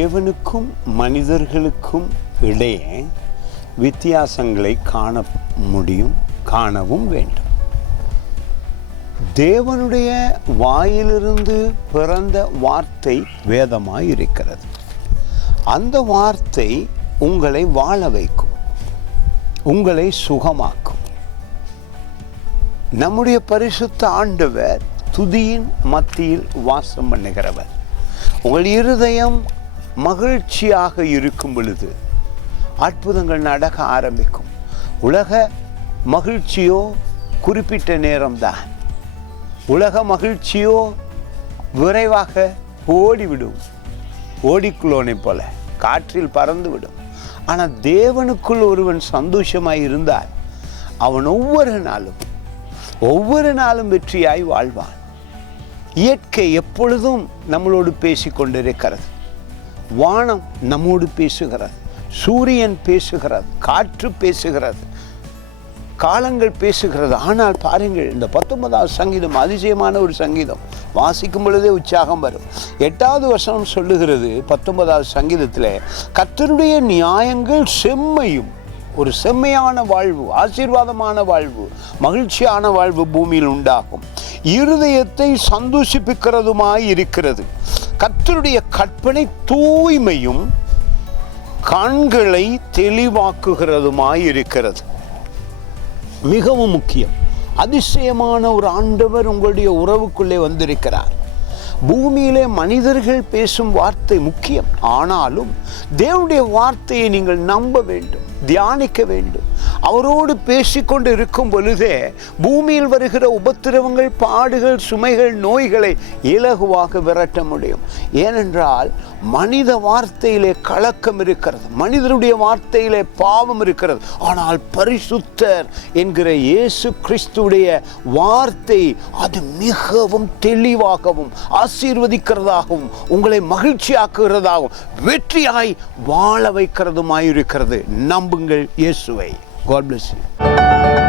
தேவனுக்கும் மனிதர்களுக்கும் இடையே வித்தியாசங்களை காணவும் வேண்டும். தேவனுடைய வாயிலிருந்து பிறந்த வார்த்தை வேதமாய் இருக்கிறது. அந்த வார்த்தை உங்களை வாழ வைக்கும், உங்களை சுகமாக்கும். நம்முடைய பரிசுத்த ஆண்டவர் துதியின் மத்தியில் வாசம் பண்ணுகிறவர். உங்கள் இருதயம் மகிழ்ச்சியாக இருக்கும் பொழுது அற்புதங்கள் நடக்க ஆரம்பிக்கும். உலக மகிழ்ச்சியோ குறிப்பிட்ட நேரம்தான். உலக மகிழ்ச்சியோ விரைவாக ஓடிவிடும், ஓடிக்குள்ளோனை போல காற்றில் பறந்துவிடும். ஆனால் தேவனுக்குள் ஒருவன் சந்தோஷமாய் இருந்தால் அவன் ஒவ்வொரு நாளும் வெற்றியாய் வாழ்வான். இயற்கை எப்பொழுதும் நம்மளோடு பேசிக்கொண்டிருக்கிறது. வானம் நம்மோடு பேசுகிறது, சூரியன் பேசுகிறது, காற்று பேசுகிறது, காலங்கள் பேசுகிறது. ஆனால் பாருங்கள், இந்த 19வது சங்கீதம் அதிசயமான ஒரு சங்கீதம். வாசிக்கும் பொழுதே உற்சாகம் வரும். 8வது வசனம் சொல்லுகிறது 19வது சங்கீதத்தில், கர்த்தருடைய நியாயங்கள் செம்மையும், ஒரு செம்மையான வாழ்வு, ஆசீர்வாதமான வாழ்வு, மகிழ்ச்சியான வாழ்வு பூமியில் உண்டாகும், இருதயத்தை சந்தோஷிப்பிக்கிறதுமாய் இருக்கிறது. கர்த்தருடைய கற்பனை தூய்மையும் கண்களை தெளிவாக்குகிறதுமாய் இருக்கிறது. மிகவும் முக்கியம். அதிசயமான ஒரு ஆண்டவர் உங்களுடைய உறவுக்குள்ளே வந்திருக்கிறார். பூமியிலே மனிதர்கள் பேசும் வார்த்தை முக்கியம். ஆனாலும் தேவனுடைய வார்த்தையை நீங்கள் நம்ப வேண்டும், தியானிக்க வேண்டும். அவரோடு பேசிக்கொண்டு இருக்கும் பொழுதே பூமியில் வருகிற உபத்திரவங்கள், பாடுகள், சுமைகள், நோய்களை இலகுவாக விரட்ட முடியும். ஏனென்றால் மனித வார்த்தையிலே கலக்கம் இருக்கிறது, மனிதருடைய வார்த்தையிலே பாவம் இருக்கிறது. ஆனால் பரிசுத்தர் என்கிற இயேசு கிறிஸ்துடைய வார்த்தை அது மிகவும் தெளிவாகவும் ஆசீர்வதிக்கிறதாகவும் உங்களை மகிழ்ச்சியாக்குகிறதாகவும் வெற்றியாய் வாழ வைக்கிறதுமாயிருக்கிறது. நம்புங்கள் இயேசுவை. God bless you.